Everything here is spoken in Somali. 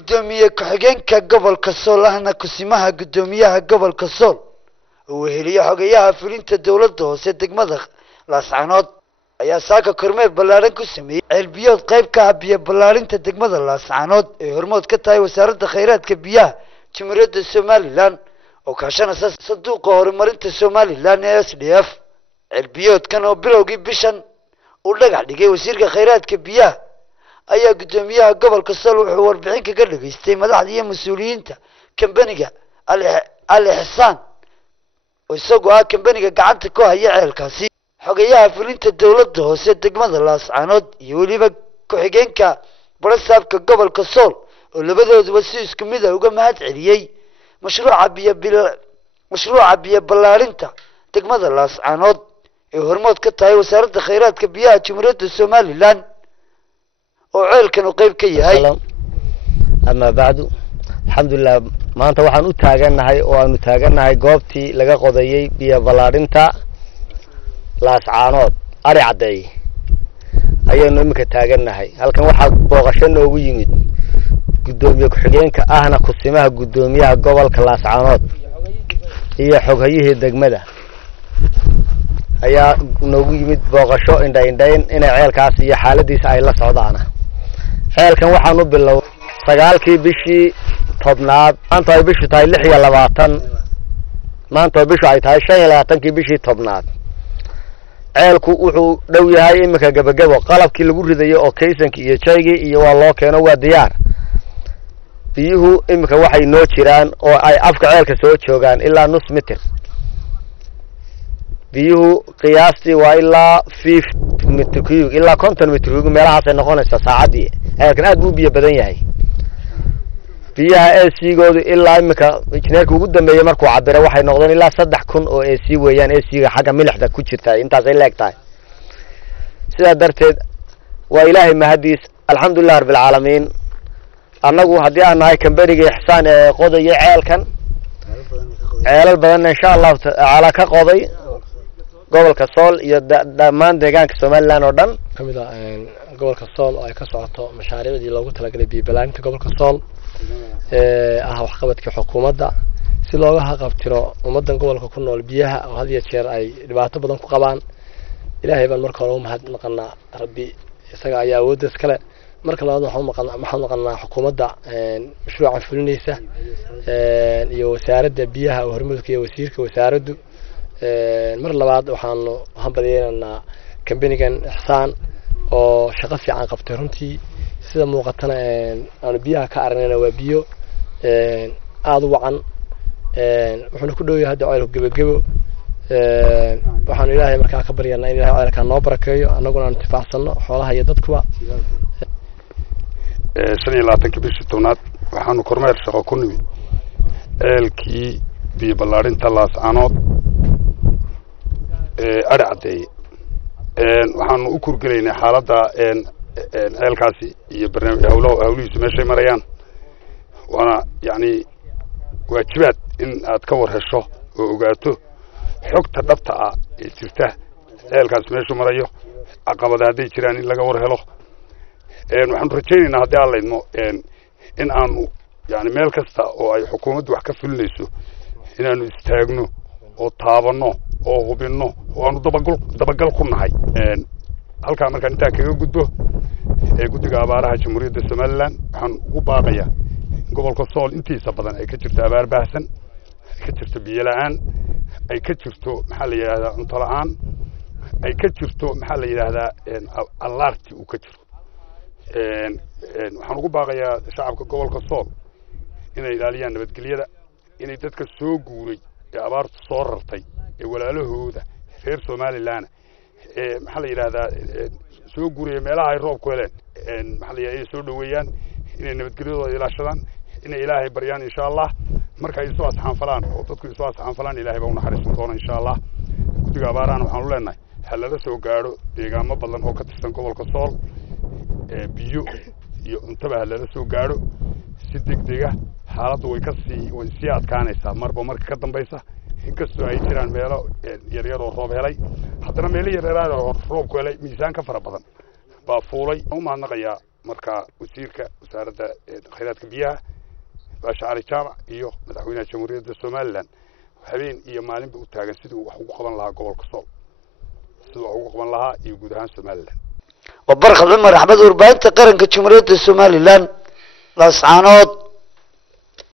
gudoomiye ku-xigeenka gobolka Sool ahna kusimaha gudoomiyaha gobolka Sool oo heliya xogayaha fulinta dawladda hoose degmada Laascaanood ayaa saaka kormeer ballaaran ku sameeyay cilbiyood qayb ka ah biyo ballaarinta degmada Laascaanood ee hormood ka tahay wasaaradda kheyraadka biyaha Jamhuuriyadda Somaliland oo kaashanaysa sanduuqa horumarinta Somaliland ee SDF cilbiyoodkan oo bilowgii bishan uu dhagax dhigay wasiirka kheyraadka biyaha ayaa gudoomiyaha gobolka Sool wuxuu warbixin kaga dhageystay madaxda iyo mas'uuliyiinta kambaniga Ali Xassan oo isagoo ah kambaniga gacanta ku haya ceelkaasi xogayaha fulinta dawladda hoose degmada Laascaanood iyo waliba ku-xigeenka barasaabka gobolka Sool oo labadooduba si isku mid ah uga mahad celiyay mashruuca biyo ballaarinta degmada Laascaanood ee hormood ka tahay wasaaradda kheyraadka biyaha Jamhuuriyadda Somaliland oo ceelkan uu qayb ka yahay ama baadu alxamdulillah maanta waxaan u taaganahay oo aanu taaganahay goobtii laga qodayay biyo ballaarinta Laascaanood ari caday ayaynu imika taaganahay halkan waxaa booqasho noogu yimid gudoomiye ku-xigeenka ahna kusimaha gudoomiyaha gobolka Laascaanood iyo xoghayaha degmada ayaa noogu yimid booqasho indhayn inay ceelkaas iyo xaaladiisa ay la socdaan ceelkan waxaan u bilow 9kii bishii tobnaad maanta ay bishu tahay 26 maanta bishu ay tahay 25kii bishii tobnaad ceelku wuxuu dhow yahay imika gabagabo qalabkii lagu ridayo oo kaysankii iyo jaygii iyo waa loo keeno waa diyaar biyuhu imika waxay noo jiraan oo ay afka ceelka soo joogaan ilaa nus mitir biyuhu qiyaastii waa ilaa 50 mitir cube ilaa 50 mitir cube meelahaas ay noqonaysa saacadii ceelkan aad buu biyo badan yahay biyaha AC-goodu ilaa imika injineerka ugu dambeeyay markuu cabiro waxay noqdeen ilaa 3000 oo AC weeyaan AC-ga xagga milixda ku jirta intaas ay leegtahay sida darteed waa ilaahay mahadiis alxamdulillah rabbil caalamiin annagu haddii aan nahay kambaniga Xassan ee qodaya ceelkan ceelal badan insha Allah taala ka qoday gobolka Sool iyo dhammaan deegaanka Somaliland oo dhan kamida gobolka Sool oo ay ka socoto mashaariicdii loogu talagalay biyo ballaarinta gobolka Sool wax qabadka xukuumadda si looga haqabtiro ummadan gobolka ku nool biyaha oo had iyo jeer ay dhibaato badan ku qabaan ilaahay baan marka hore u mahad naqanaa rabbi isaga ayaa awood iskale marka labaad waxaan naqanaa xukuumadda mashruuca fulinaysa iyo wasaaradda biyaha oo hormuudka iyo wasiirka wasaaraddu mar labaad waxaan hambalyeynaa kambanigan Xassan oo shaqo fiican qabtay runtii sida muuqatana aan biyaha ka aragnayna waa biyo aad u wacan wuxuu ku dhow yahay ceelku gabagabo waxaan ilaahay markaa ka baryanaa in ilaahay ceelka noo barakeeyo annaguna aan intifaacsano xoolaha iyo dadkuba 25 bishii tobnaad waxaanu kormeer shaqo ku nimid ceelkii biyo ballaarinta Laascaanood ari caday waxaanu u kurgalaynay xaaladda ceelkaasi iyo barnaamij hawlihiisa meeshay marayaan waana yani waajibaad in aad ka war hesho oo ogaato xogta dhabta ah ee jirta ceelkaas meeshu marayo caqabada hadday jiraan in laga war helo waxaan rajaynaynaa haddii aan leedmo in aanu yani meel kasta oo ay xukuumaddu wax ka fulinayso inaanu istaagno oo taabano oo hubinno oo aanu dabagal ku nahay halkaa markaan intaa kaga gudbo guddiga abaaraha Jamhuuriyadda Somaliland waxaan ugu baaqayaa gobolka Sool intiisa badan ay ka jirto abaar baahsan ay ka jirto biyo la'aan ay ka jirto maxaa la yiraahdaa cunto la'aan ay ka jirto maxaa la yiraahdaa allaarti uu ka jiro waxaan ugu baaqayaa shacabka gobolka Sool inay ilaaliyaan nabadgelyada inay dadka soo guuray ee abaartu soo rartay ee walaalahooda reer Somaliland maxaa la yiraahdaa soo guuray meelaha ay roob ku heleen maxaa la yiraahdaa soo dhaweeyaan inay nabadgelyadooda ilaashadaan inay ilaahay baryaan insha Allah marka ay soo asxaan falaan oo dadku soo asxaan falaan ilaahay baa u naxariisan doona insha Allah guddiga abaarahan waxaan u leenahay halada soo gaaro deegaamo badan oo ka tirsan gobolka Sool biyo iyo intaba halada soo gaaro si degdeg ah xaaladdu way sii adkaanaysaa marba marka ka dambaysa inkastoo ay jiraan meelo yaryar oo roob helay haddana meelo yaryar oo roob ku helay miisaan ka fara badan baa fuulay u mahadnaqayaa marka wasiirka wasaaradda khayraadka biyaha baasha cali jaamac iyo madaxweynaha jamhuuriyadda somaliland habeen iyo maalinba u taagan sidii wax ugu qaban lahaa gobolka sool sidii wax ugu qaban lahaa iyo guud ahaan somaliland وبرخ عمر أحمد وربانت قرن كجمهورية الصوماليلان لاسعانات